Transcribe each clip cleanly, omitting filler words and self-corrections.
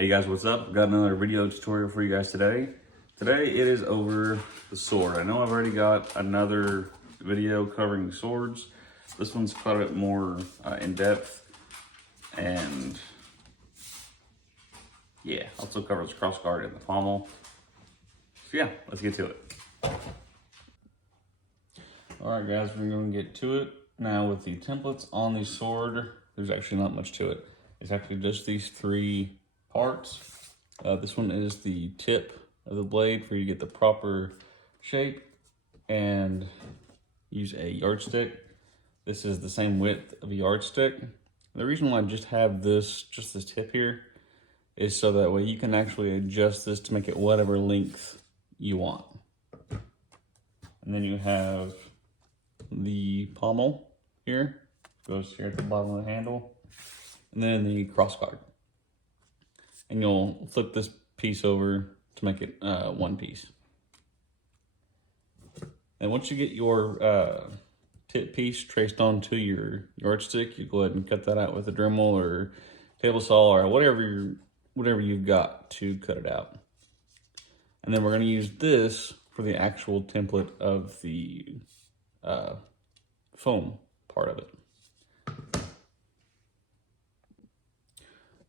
Hey guys, what's up? Got another video tutorial for you guys today. Today it is over the sword. I know I've already got another video covering swords. This one's quite a bit more in depth, and yeah, also covers crossguard and the pommel. So yeah, let's get to it. Alright guys, we're going to get to it. Now with the templates on the sword, there's actually not much to it. It's actually just these three parts. This one is the tip of the blade for you to get the proper shape and use a yardstick. This is the same width of a yardstick. The reason why I just have this tip here is so that way you can actually adjust this to make it whatever length you want. And then you have the pommel here, goes here at the bottom of the handle, and then the crossguard. And you'll flip this piece over to make it one piece. And once you get your tip piece traced onto your yardstick, you go ahead and cut that out with a Dremel or table saw or whatever you've got to cut it out. And then we're going to use this for the actual template of the foam part of it.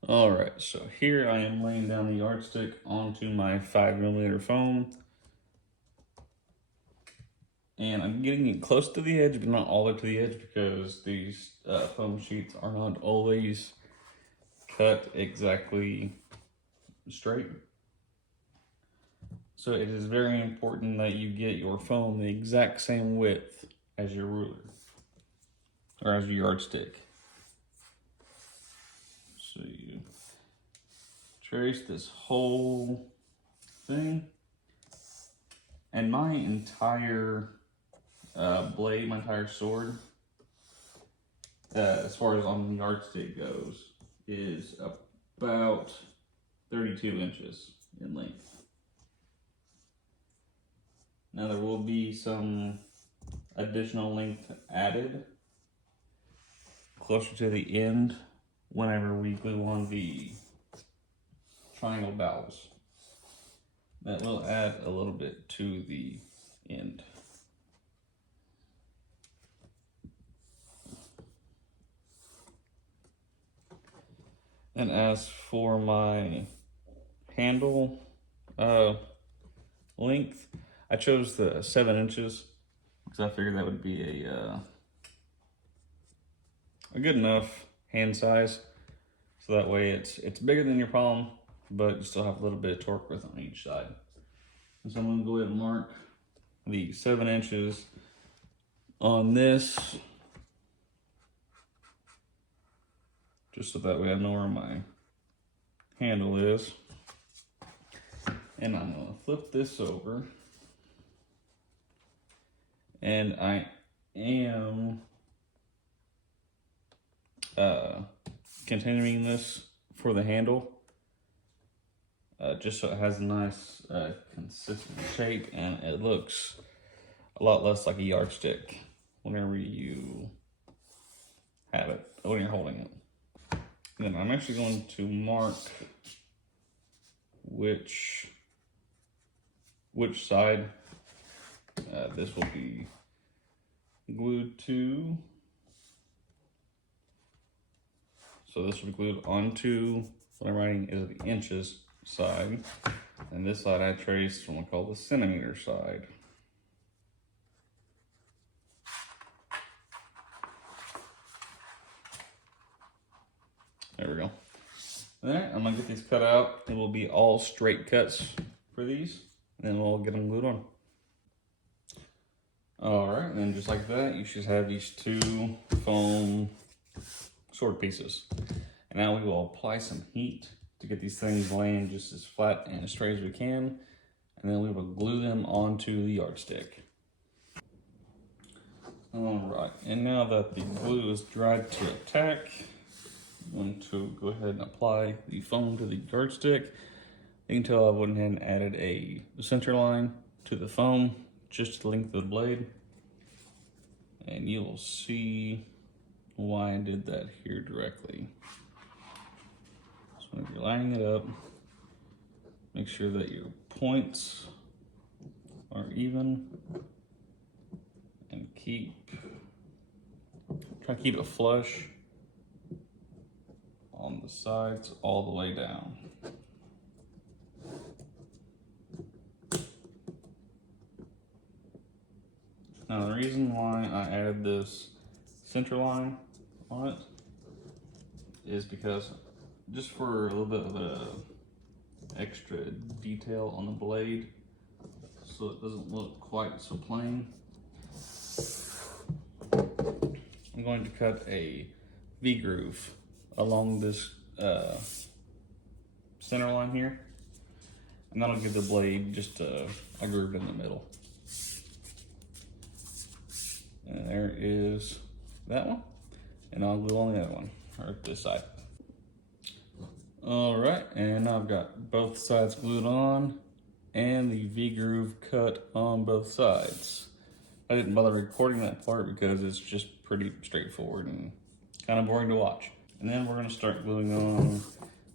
All right, so here I am laying down the yardstick onto my 5mm foam. And I'm getting it close to the edge, but not all the way to the edge, because these foam sheets are not always cut exactly straight. So it is very important that you get your foam the exact same width as your ruler, or as your yardstick. So you trace this whole thing, and my entire blade, my entire sword, as far as on the yardstick goes, is about 32 inches in length. Now there will be some additional length added closer to the end whenever we glue on the triangle dowels. That will add a little bit to the end. And as for my handle length, I chose the 7 inches because I figured that would be a good enough hand size. So that way it's bigger than your palm, but you still have a little bit of torque width on each side. And so I'm gonna go ahead and mark the 7 inches on this, just so that way I know where my handle is. And I'm gonna flip this over. And I am continuing this for the handle, just so it has a nice consistent shape and it looks a lot less like a yardstick whenever you have it, when you're holding it. And then I'm actually going to mark which side this will be glued to. So this will be glued onto what I'm writing is the inches side, and this side I traced from what I call the centimeter side. There we go. Alright, I'm gonna get these cut out. It will be all straight cuts for these, and then we'll get them glued on. Alright, and then just like that, you should have these two foam sword pieces. And now we will apply some heat to get these things laying just as flat and as straight as we can. And then we will glue them onto the yardstick. Alright, and now that the glue is dried to a tack, I'm going to go ahead and apply the foam to the yardstick. You can tell I went ahead and added a center line to the foam, just to the length of the blade. And you will see why I did that here directly. So when you're lining it up, make sure that your points are even, and try to keep it flush on the sides all the way down. Now the reason why I added this center line on it is because just for a little bit of a extra detail on the blade, so it doesn't look quite so plain, I'm going to cut a V-groove along this center line here, and that'll give the blade just a groove in the middle. And there is that one, and I'll glue on the other one, or this side. All right, and now I've got both sides glued on and the V-groove cut on both sides. I didn't bother recording that part because it's just pretty straightforward and kind of boring to watch. And then we're gonna start gluing on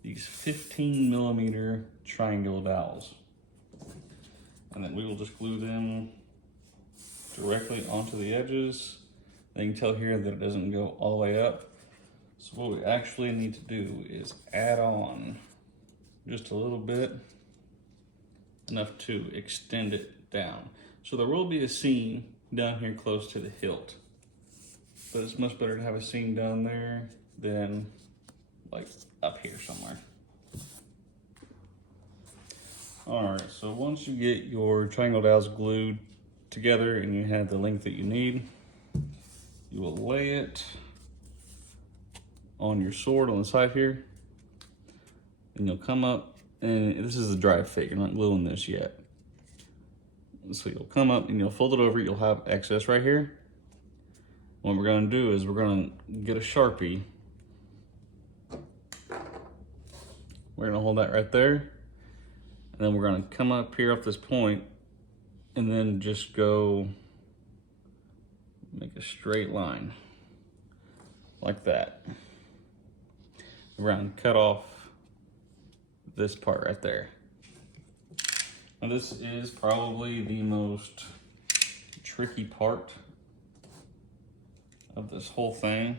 these 15mm triangle dowels. And then we will just glue them directly onto the edges. You can tell here that it doesn't go all the way up. So what we actually need to do is add on just a little bit, enough to extend it down. So there will be a seam down here close to the hilt, but it's much better to have a seam down there than like up here somewhere. All right, so once you get your triangle dowels glued together and you have the length that you need, you will lay it on your sword on the side here, and you'll come up, and this is a dry fit, you're not gluing this yet. So you'll come up and you'll fold it over, you'll have excess right here. What we're gonna do is we're gonna get a Sharpie. We're gonna hold that right there, and then we're gonna come up here off this point and then just go make a straight line like that. We're gonna cut off this part right there. Now this is probably the most tricky part of this whole thing,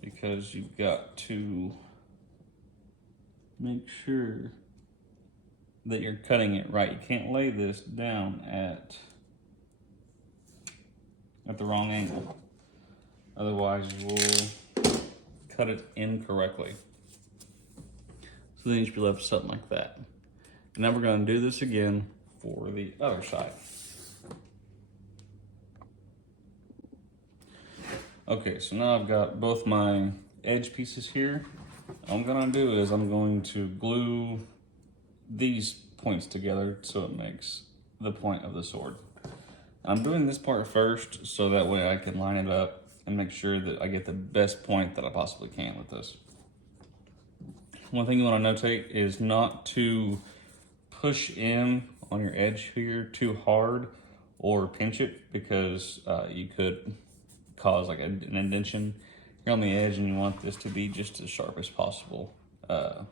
because you've got to make sure that you're cutting it right. You can't lay this down at the wrong angle. Otherwise you will cut it incorrectly. So then you should be left with something like that. And now we're gonna do this again for the other side. Okay, so now I've got both my edge pieces here. What I'm gonna do is I'm going to glue these points together so it makes the point of the sword. I'm doing this part first so that way I can line it up and make sure that I get the best point that I possibly can with this. One thing you want to notate is not to push in on your edge here too hard or pinch it, because you could cause like an indentation here on the edge, and you want this to be just as sharp as possible to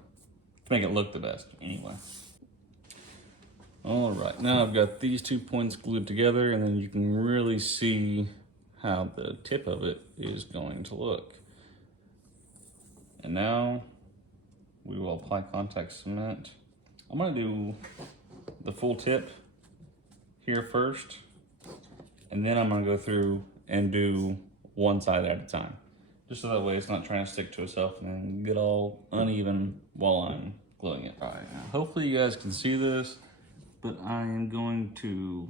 make it look the best anyway. All right, now I've got these 2 points glued together, and then you can really see how the tip of it is going to look. And now we will apply contact cement. I'm gonna do the full tip here first, and then I'm gonna go through and do one side at a time, just so that way it's not trying to stick to itself and get all uneven while I'm gluing it. All right, now hopefully you guys can see this, but I am going to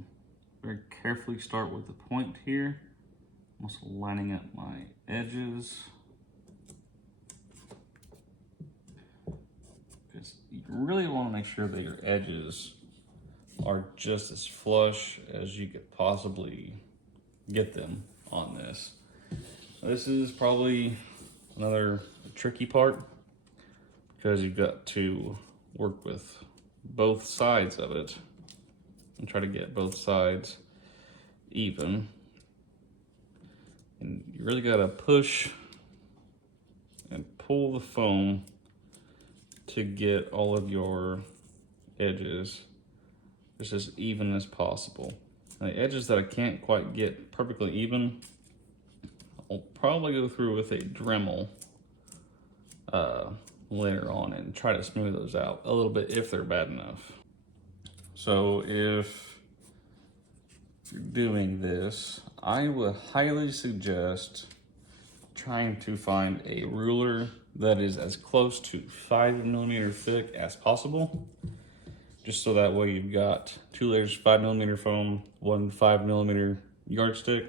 very carefully start with the point here. I'm also lining up my edges, because you really want to make sure that your edges are just as flush as you could possibly get them on this. This is probably another tricky part, because you've got to work with both sides of it and try to get both sides even. And you really gotta push and pull the foam to get all of your edges just as even as possible. Now, the edges that I can't quite get perfectly even, I'll probably go through with a Dremel later on and try to smooth those out a little bit if they're bad enough. So if you're doing this, I would highly suggest trying to find a ruler that is as close to 5mm thick as possible, just so that way you've got 2 layers of 5mm foam, 1 5mm yardstick,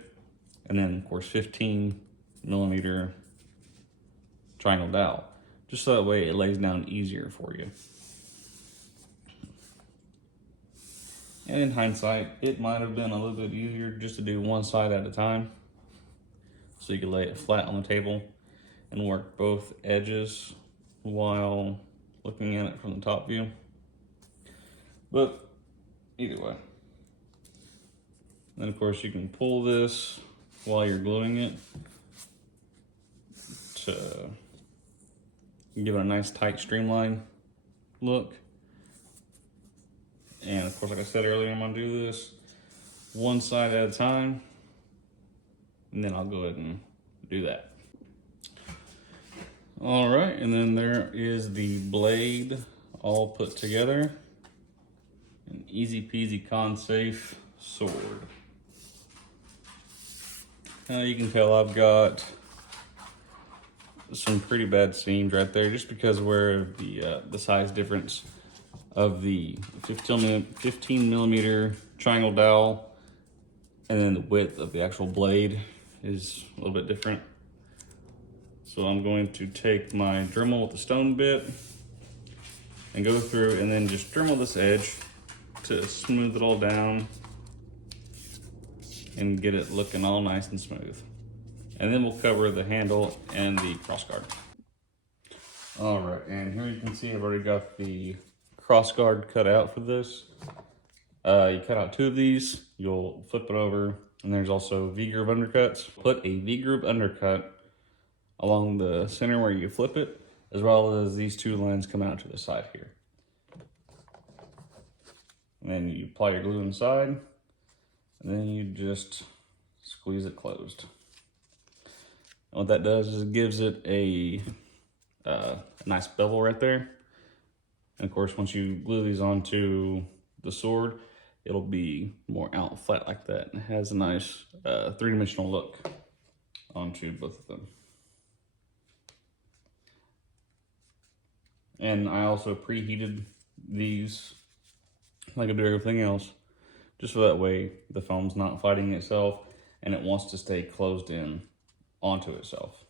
and then of course 15mm triangle dowel, just so that way it lays down easier for you. And in hindsight, it might have been a little bit easier just to do one side at a time, so you could lay it flat on the table and work both edges while looking at it from the top view. But either way. Then of course you can pull this while you're gluing it to give it a nice tight streamline look. And of course, like I said earlier, I'm gonna do this one side at a time, and then I'll go ahead and do that. All right, and then there is the blade all put together. An easy peasy con safe sword. Now you can tell I've got some pretty bad seams right there, just because where the size difference of the 15mm triangle dowel and then the width of the actual blade is a little bit different. So I'm going to take my Dremel with the stone bit and go through and then just Dremel this edge to smooth it all down and get it looking all nice and smooth. And then we'll cover the handle and the crossguard. All right, and here you can see I've already got the crossguard cut out for this. You cut out 2 of these, you'll flip it over, and there's also V-groove undercuts. Put a V-groove undercut along the center where you flip it, as well as these 2 lines coming out to the side here. And then you apply your glue inside, and then you just squeeze it closed. And what that does is it gives it a nice bevel right there. And of course, once you glue these onto the sword, it'll be more out flat like that. And it has a nice 3-dimensional look onto both of them. And I also preheated these like I do everything else, just so that way the foam's not fighting itself and it wants to stay closed in onto itself.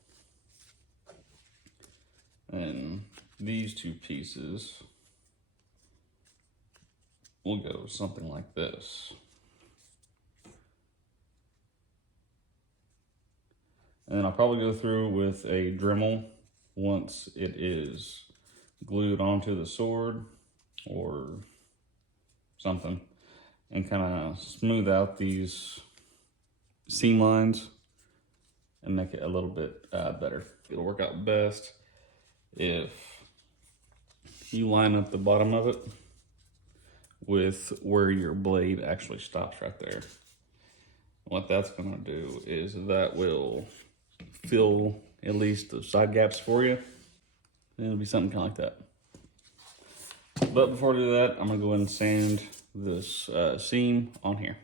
And these 2 pieces will go something like this. And then I'll probably go through with a Dremel once it is glued onto the sword or something, and kind of smooth out these seam lines and make it a little bit better. It'll work out best if you line up the bottom of it with where your blade actually stops right there. What that's gonna do is that will fill at least the side gaps for you. And it'll be something kind of like that. But before I do that, I'm gonna go ahead and sand this seam on here.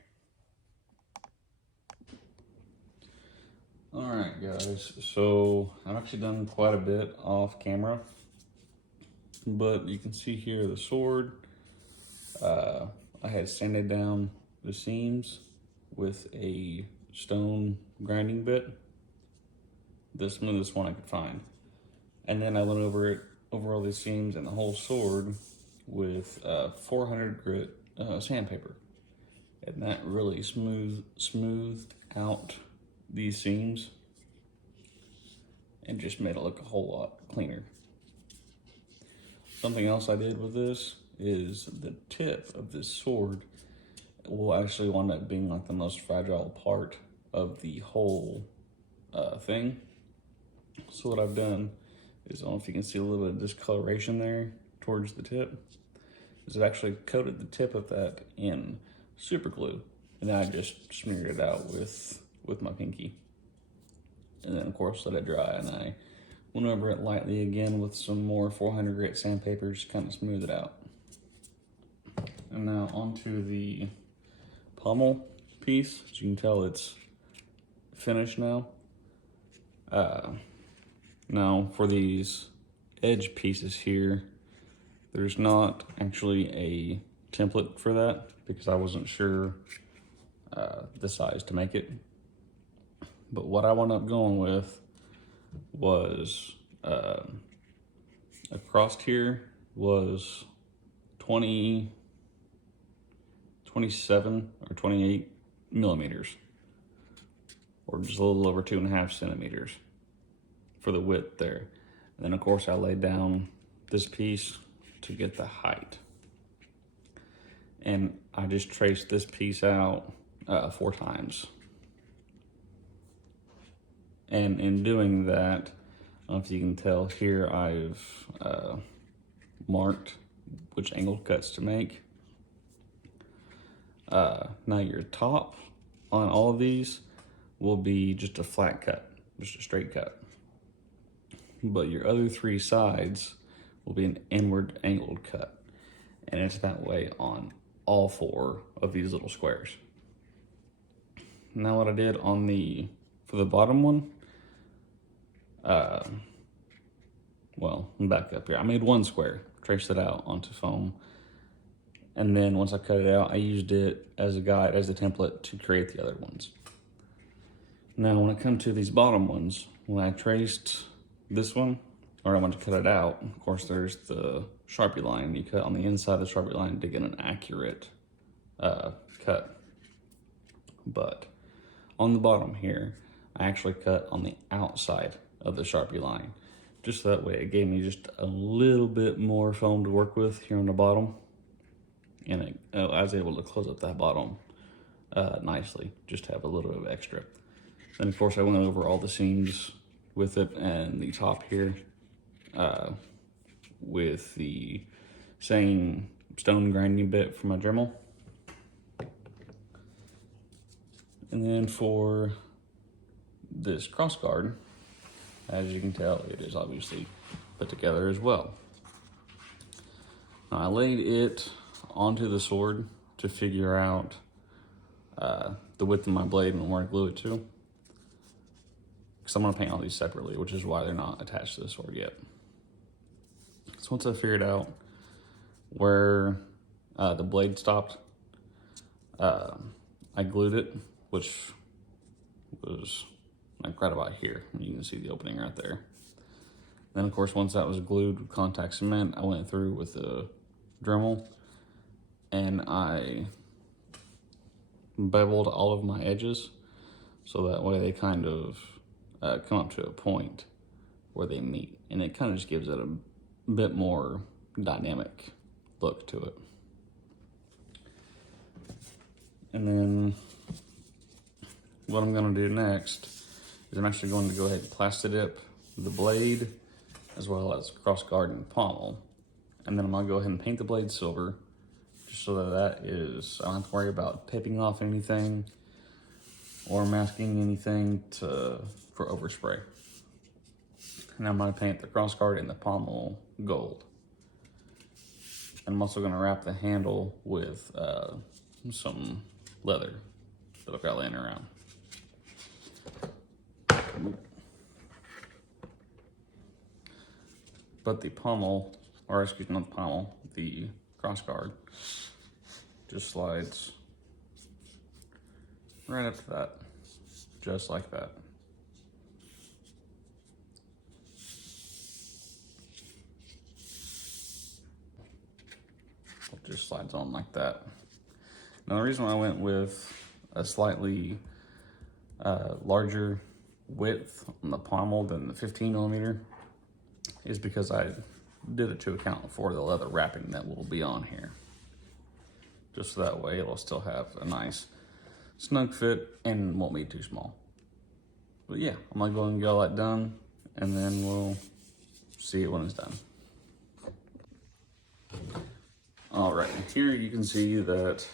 All right, guys, so I've actually done quite a bit off camera, but you can see here the sword. I had sanded down the seams with a stone grinding bit, the smoothest one I could find. And then I went over all these seams and the whole sword with 400 grit sandpaper. And that really smoothed out these seams and just made it look a whole lot cleaner. Something else I did with this is the tip of this sword will actually wind up being like the most fragile part of the whole thing. So what I've done is, I don't know if you can see a little bit of discoloration there towards the tip. Is it actually coated the tip of that in super glue, and then I just smeared it out with my pinky. And then of course let it dry, and I went over it lightly again with some more 400 grit sandpaper, just kind of smooth it out. And now onto the pommel piece. As you can tell, it's finished now. Now for these edge pieces here, there's not actually a template for that because I wasn't sure the size to make it. But what I wound up going with was across here was 27 or 28 millimeters, or just a little over 2.5 centimeters for the width there. And then of course I laid down this piece to get the height. And I just traced this piece out 4 times. And in doing that, I don't know if you can tell here, I've marked which angle cuts to make. Now your top on all of these will be just a flat cut, just a straight cut. But your other 3 sides will be an inward angled cut. And it's that way on all 4 of these little squares. Now what I did on for the bottom one, well, back up here. I made 1 square, traced it out onto foam. And then once I cut it out, I used it as a guide, as a template to create the other ones. Now when it comes to these bottom ones, when I traced this one, or I want to cut it out, of course there's the Sharpie line. You cut on the inside of the Sharpie line to get an accurate cut. But on the bottom here, I actually cut on the outside of the Sharpie line. Just that way it gave me just a little bit more foam to work with here on the bottom. And I was able to close up that bottom nicely, just to have a little bit of extra. Then of course I went over all the seams with it, and the top here with the same stone grinding bit from my Dremel. And then for this cross guard, as you can tell, it is obviously put together as well. Now I laid it onto the sword to figure out the width of my blade and where to glue it to. Because I'm going to paint all these separately, which is why they're not attached to the sword yet. So once I figured out where the blade stopped, I glued it, which was like right about here. You can see the opening right there. Then of course, once that was glued with contact cement, I went through with the Dremel and I beveled all of my edges so that way they kind of come up to a point where they meet, and it kind of just gives it a bit more dynamic look to it. And then what I'm going to do next is I'm actually going to go ahead and Plastidip the blade as well as cross guard and pommel, and then I'm going to go ahead and paint the blade silver just so that I don't have to worry about taping off anything or masking anything for overspray. And I'm going to paint the cross guard and the pommel gold. And I'm also going to wrap the handle with some leather that I've got laying around. But the pommel, or excuse me, not the pommel, the cross guard just slides right up to that, just like that. It just slides on like that. Now the reason why I went with a slightly larger width on the pommel than the 15 millimeter is because I did it to account for the leather wrapping that will be on here. Just so that way it'll still have a nice snug fit and won't be too small. But yeah, I'm gonna go and get all that done, and then we'll see it when it's done. All right, here you can see that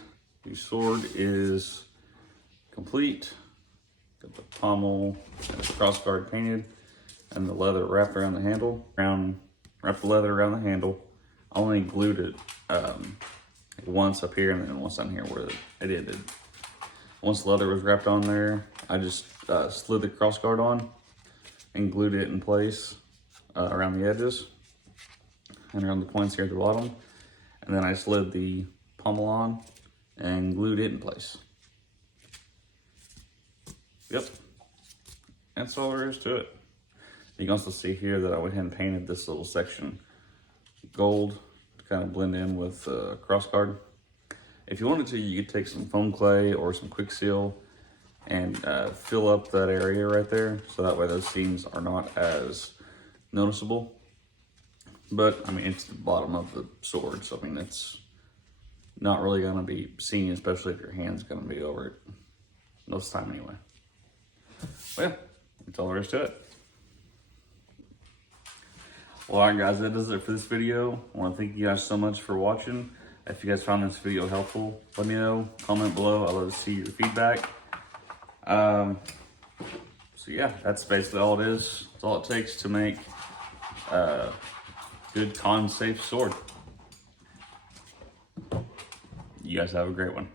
the sword is complete. Got the pommel and the crossguard painted and the leather wrapped around the handle. Wrapped the leather around the handle. I only glued it once up here and then once down here where it ended. Once the leather was wrapped on there, I just slid the crossguard on and glued it in place around the edges and around the points here at the bottom. And then I slid the pommel on and glued it in place. Yep, that's all there is to it. You can also see here that I went ahead and painted this little section gold to kind of blend in with crossguard. If you wanted to, you could take some foam clay or some quick seal and fill up that area right there, so that way those seams are not as noticeable. But I mean, it's the bottom of the sword, so I mean, it's not really gonna be seen, especially if your hand's gonna be over it most of the time anyway. Well, yeah, that's all there is to it. Well, alright guys, that does it for this video. I want to thank you guys so much for watching. If you guys found this video helpful, let me know, comment below. I'd love to see your feedback. So yeah, that's basically all it is. That's all it takes to make a good con safe sword. You guys have a great one.